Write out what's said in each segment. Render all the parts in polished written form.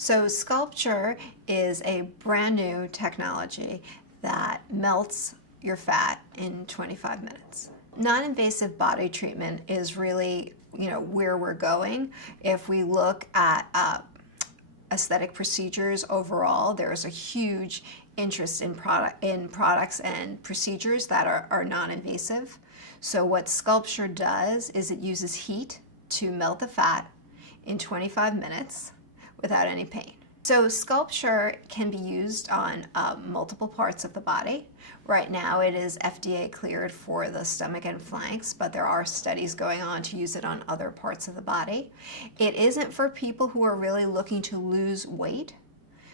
So SculpSure is a brand new technology that melts your fat in 25 minutes. Non-invasive body treatment is really, where we're going. If we look at aesthetic procedures overall, there's a huge interest in products and procedures that are non-invasive. So what SculpSure does is it uses heat to melt the fat in 25 minutes without any pain. So SculpSure can be used on multiple parts of the body. Right now it is FDA cleared for the stomach and flanks, but there are studies going on to use it on other parts of the body. It isn't for people who are really looking to lose weight.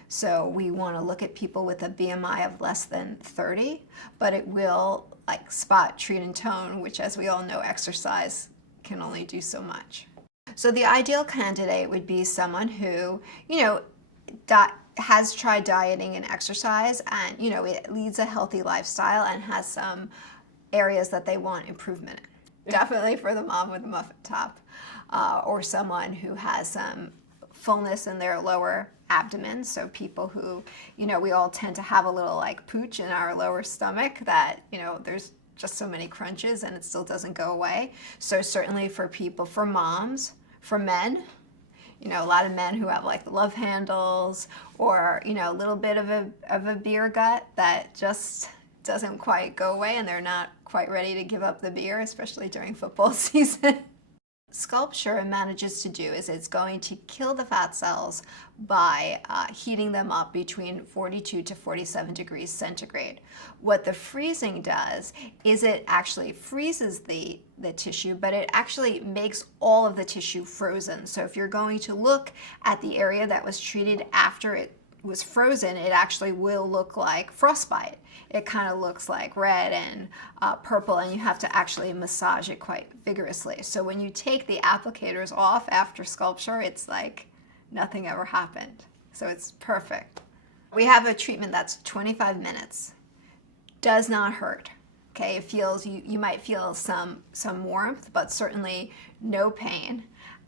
So we want to look at people with a BMI of less than 30, but it will spot, treat, and tone, which, as we all know, exercise can only do so much. So the ideal candidate would be someone who, has tried dieting and exercise and, it leads a healthy lifestyle and has some areas that they want improvement in. Definitely for the mom with the muffin top, or someone who has some fullness in their lower abdomen. So people who, we all tend to have a little pooch in our lower stomach that, there's just so many crunches and it still doesn't go away. So certainly for people, for moms, for men, a lot of men who have the love handles or, a little bit of a beer gut that just doesn't quite go away and they're not quite ready to give up the beer, especially during football season. SculpSure manages to do is it's going to kill the fat cells by heating them up between 42 to 47 degrees centigrade. What the freezing does is it actually freezes the tissue, but it actually makes all of the tissue frozen. So if you're going to look at the area that was treated after it was frozen, it actually will look like frostbite. It kind of looks like red and purple, and you have to actually massage it quite vigorously. So when you take the applicators off after SculpSure, it's like nothing ever happened. So it's perfect. We have a treatment that's 25 minutes. Does not hurt. Okay, it feels, you might feel some warmth, but certainly no pain.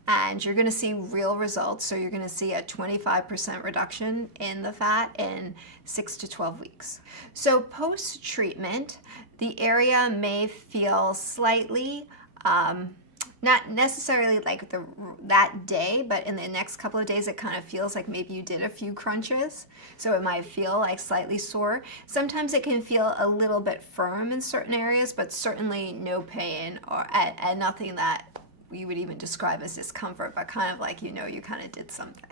And you're going to see real results. So you're going to see a 25% reduction in the fat in 6 to 12 weeks. So post-treatment, the area may feel slightly, not necessarily that day, but in the next couple of days, it kind of feels like maybe you did a few crunches. So it might feel slightly sore. Sometimes it can feel a little bit firm in certain areas, but certainly no pain and nothing that we would even describe as discomfort, but kind of you kind of did something.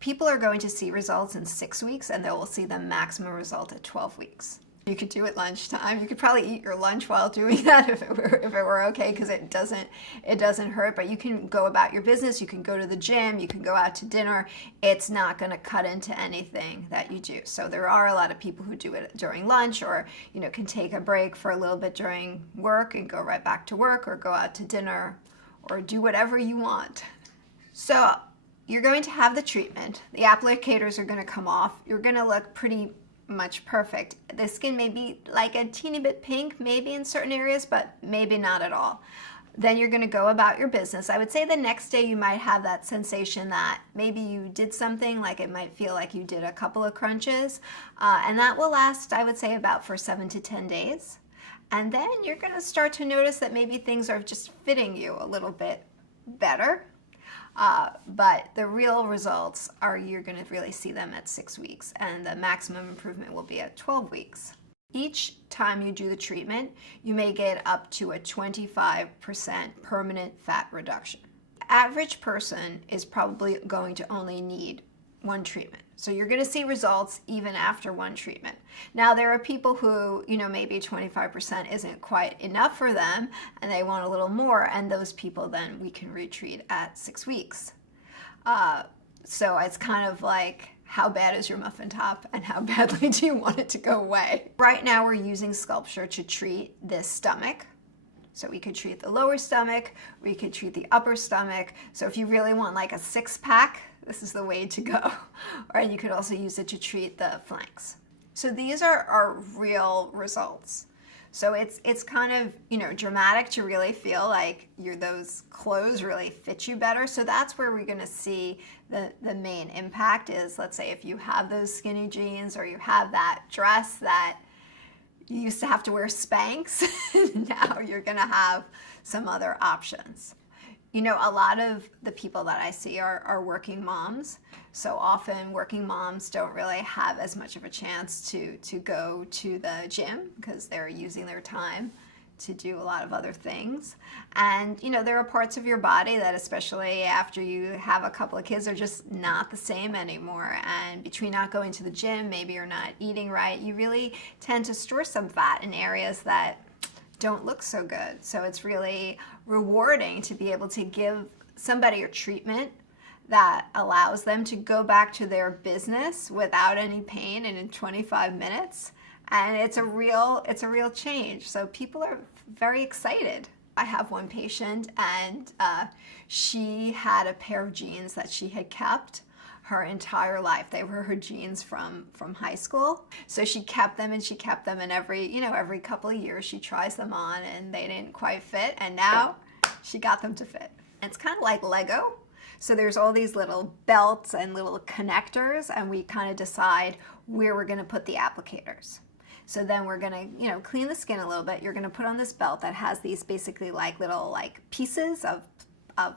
People are going to see results in 6 weeks, and they will see the maximum result at 12 weeks. You could do it lunchtime. You could probably eat your lunch while doing that if it were okay, because it doesn't hurt. But you can go about your business. You can go to the gym. You can go out to dinner. It's not going to cut into anything that you do. So there are a lot of people who do it during lunch, or can take a break for a little bit during work and go right back to work, or go out to dinner, or do whatever you want. So you're going to have the treatment. The applicators are going to come off. You're going to look pretty much perfect. The skin may be a teeny bit pink, maybe in certain areas, but maybe not at all. Then you're going to go about your business. I would say the next day you might have that sensation that maybe you did something, it might feel like you did a couple of crunches, and that will last, I would say, about for 7 to 10 days. And then you're going to start to notice that maybe things are just fitting you a little bit better. But the real results are you're going to really see them at 6 weeks, and the maximum improvement will be at 12 weeks. Each time you do the treatment, you may get up to a 25% permanent fat reduction. The average person is probably going to only need one treatment. So you're going to see results even after one treatment. Now there are people who, maybe 25% isn't quite enough for them and they want a little more, and those people then we can retreat at 6 weeks. So it's kind of how bad is your muffin top and how badly do you want it to go away? Right now we're using SculpSure to treat this stomach. So we could treat the lower stomach, we could treat the upper stomach. So if you really want a six-pack, this is the way to go. Or you could also use it to treat the flanks. So these are our real results. So it's kind of, dramatic to really feel like those clothes really fit you better. So that's where we're going to see the main impact is, let's say if you have those skinny jeans or you have that dress that you used to have to wear Spanx, now you're going to have some other options. A lot of the people that I see are working moms. So often working moms don't really have as much of a chance to go to the gym because they're using their time to do a lot of other things. And, there are parts of your body that, especially after you have a couple of kids, are just not the same anymore. And between not going to the gym, maybe you're not eating right, you really tend to store some fat in areas that don't look so good. So it's really rewarding to be able to give somebody a treatment that allows them to go back to their business without any pain and in 25 minutes. And it's a real change. So people are very excited. I have one patient, and she had a pair of jeans that she had kept her entire life. They were her jeans from high school. So she kept them, and every couple of years she tries them on and they didn't quite fit, and now she got them to fit. It's kind of like Lego. So there's all these little belts and little connectors, and we kind of decide where we're going to put the applicators. So then we're going to, clean the skin a little bit. You're going to put on this belt that has these basically like little pieces of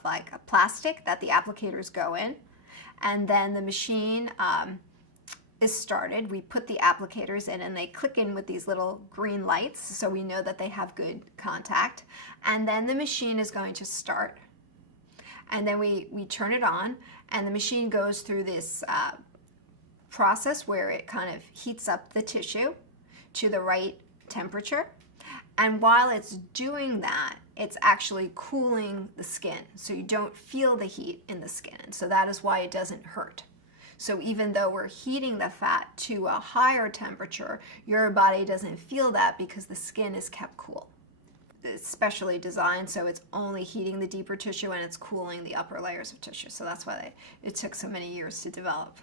like a plastic that the applicators go in. And then the machine is started. We put the applicators in and they click in with these little green lights, so we know that they have good contact. And then the machine is going to start. And then we turn it on, and the machine goes through this process where it kind of heats up the tissue to the right temperature. And while it's doing that, it's actually cooling the skin, so you don't feel the heat in the skin. So that is why it doesn't hurt. So even though we're heating the fat to a higher temperature, your body doesn't feel that because the skin is kept cool. It's specially designed so it's only heating the deeper tissue and it's cooling the upper layers of tissue. So that's why it took so many years to develop.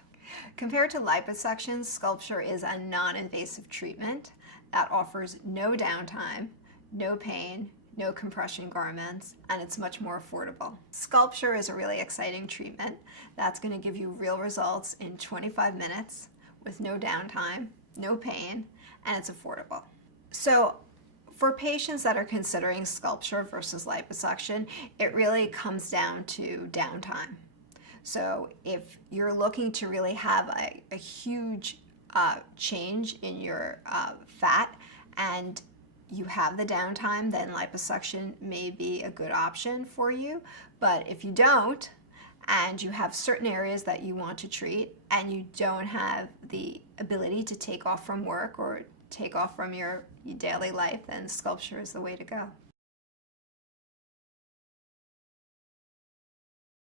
Compared to liposuction, SculpSure is a non-invasive treatment that offers no downtime, no pain, no compression garments, and it's much more affordable. SculpSure is a really exciting treatment that's going to give you real results in 25 minutes with no downtime, no pain, and it's affordable. So for patients that are considering SculpSure versus liposuction, it really comes down to downtime. So if you're looking to really have a huge change in your fat and you have the downtime, then liposuction may be a good option for you. But if you don't, and you have certain areas that you want to treat, and you don't have the ability to take off from work or take off from your daily life, then SculpSure is the way to go.